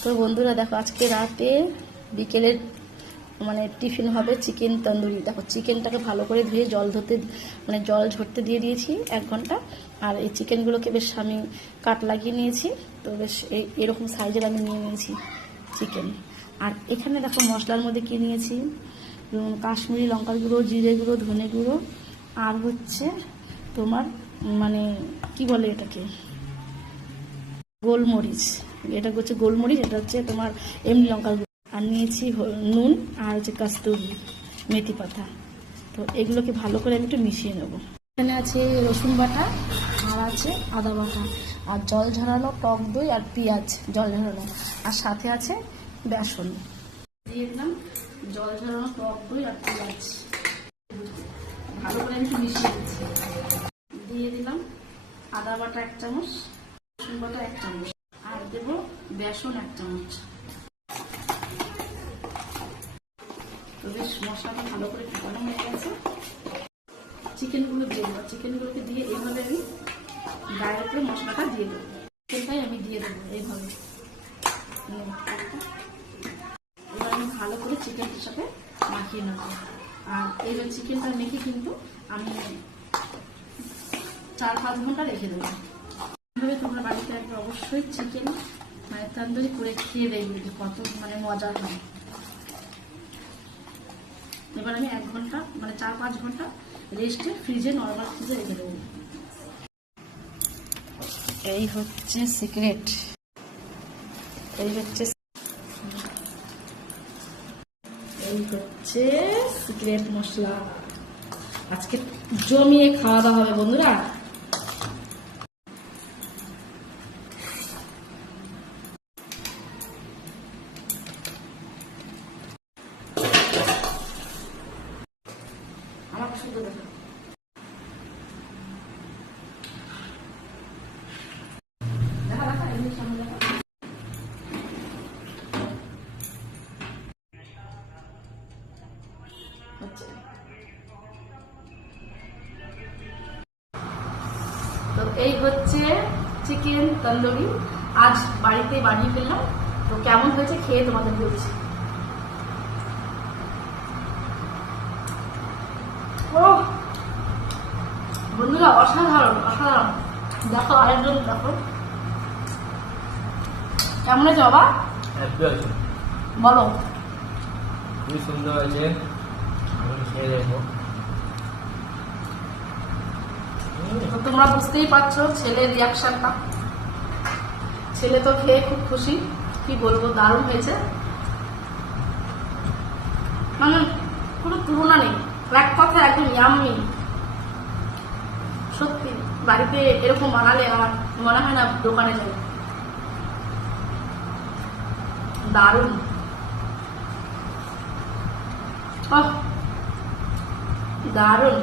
তো বন্ধুরা দেখো, আজকে রাতে বিকেলের মানে টিফিন হবে চিকেন তন্দুরি। দেখো চিকেনটাকে ভালো করে ধুয়ে জল ঝরতে দিয়ে দিয়েছি 1 ঘন্টা। আর এই চিকেনগুলোকে বেশ আমি কাট লাগিয়ে নিয়েছি। তো বেশ এরকম সাইজের আমি নিয়ে নিয়েছি চিকেন। আর এখানে দেখো মশলার মধ্যে কি নিয়েছি, কাশ্মীরি লঙ্কার গুঁড়ো, জিরে গুঁড়ো, ধনে গুঁড়ো, আর হচ্ছে তোমার মানে কি বলে এটাকে, গোলমরিচ। এটা হচ্ছে গোলমরিচ, এটা হচ্ছে তোমার এমনি লঙ্কার গুঁড়ো। আর নিয়েছি নুন, আর হচ্ছে কস্তুরি মেথি পাতা। তো এগুলোকে ভালো করে আমি একটু মিশিয়ে নেব। এখানে আছে রসুন বাটা, আর আছে আদা বাটা, আর জল ঝরানো টক দই, আর পেঁয়াজ জল ঝরানো, আর সাথে আছে বেসন। দিয়ে দিলাম জল ঝরানো টক দই আর পেঁয়াজ, ভালো করে আমি একটু মিশিয়ে দিচ্ছি। দিয়ে দিলাম আদা বাটা 1 চামচ, রসুন বাটা 1 চামচ, আর দেব বেসন 1 চামচ। তো বেশ মশলাটা ভালো করে ফোটানো হয়ে গেছে। চিকেনগুলো দিয়ে দেবো। চিকেনগুলোকে দিয়ে এইভাবে আমি গায়ের উপরে মশলাটা দিয়ে দেবো। চিকেনটাই আমি দিয়ে দেবো এইভাবে। এবার আমি ভালো করে চিকেনটার সাথে মাখিয়ে নেবো। আর এইবার চিকেনটা মেখে কিন্তু আমি 4-5 ঘন্টা রেখে দেবো। এইভাবে তোমরা বাড়িতে একবার অবশ্যই চিকেন মানে তন্দুরি করে খেয়ে দেখবে কত মানে মজা হয়। এবার আমি 1 ঘন্টা মানে 4-5 ঘন্টা রেস্টে ফ্রিজে, নর্মাল ফ্রিজে রেখে দেবো। এই হচ্ছে সিক্রেট, এই হচ্ছে সিক্রেট মশলা। আজকে জমিয়ে খাওয়া দাওয়া হবে বন্ধুরা। আমাকে শুধু দেখো, তো এই হচ্ছে চিকেন তন্দুরি, আজ বাড়িতে বানিয়ে ফেললাম। তো কেমন হয়েছে খেয়ে তোমাদের বলছি। ও বন্ধুরা, অসাধারণ অসাধারণ। দেখো আরেকজন, দেখো কেমন হয়েছে বাবা, বলো। খুবই সুন্দর হয়েছে, আমি খেয়ে দেখবো। তোমরা বুঝতেই পারছো ছেলের রিয়াকশনটা। ছেলে তো খেয়ে খুব খুশি, কি বলবো, দারুণ হয়েছে। মানে কোনো তুলনা নেই, এক কথা একদম ইয়াম্মি। সত্যি বাড়িতে এরকম বানালে আমার মনে হয় না দোকানে যাই। দারুণ, দারুণ।